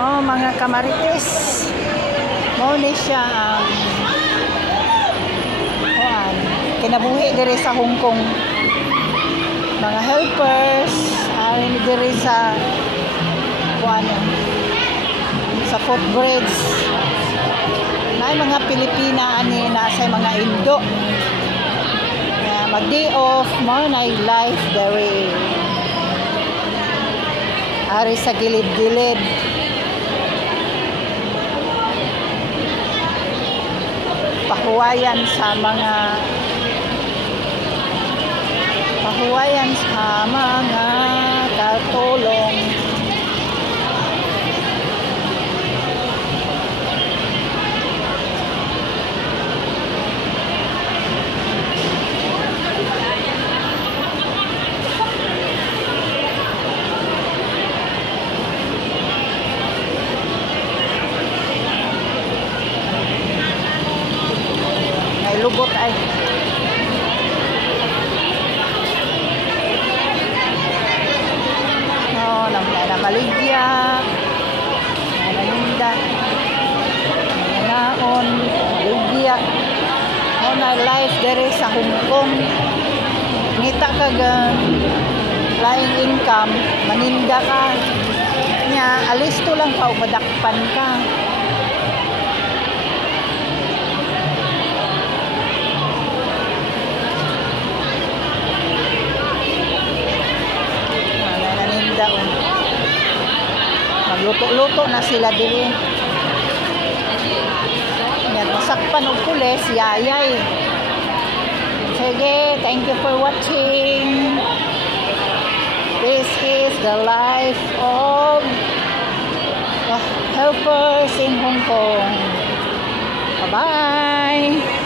Oh, mga kamarites. Muna siya ang kinabuhi diri sa Hong Kong. Mga helpers ay diri sa sa footbridge. May mga Pilipina ani nasa mga Indo. Mag-day off mo na life diri. Ari sa gilid-gilid. Pahuwayan sa mga katulong. May lubot ay. Maligya, Malinda, Naon, Maligya. Na life dere sa Hong Kong. Ngita ka laing income, maninda ka. Nya alisto lang pa madakpan ka. Luto-luto na sila dili. Yan, masakpan og pulis, yayay. Sige, thank you for watching. This is the life of helpers in Hong Kong. Bye-bye.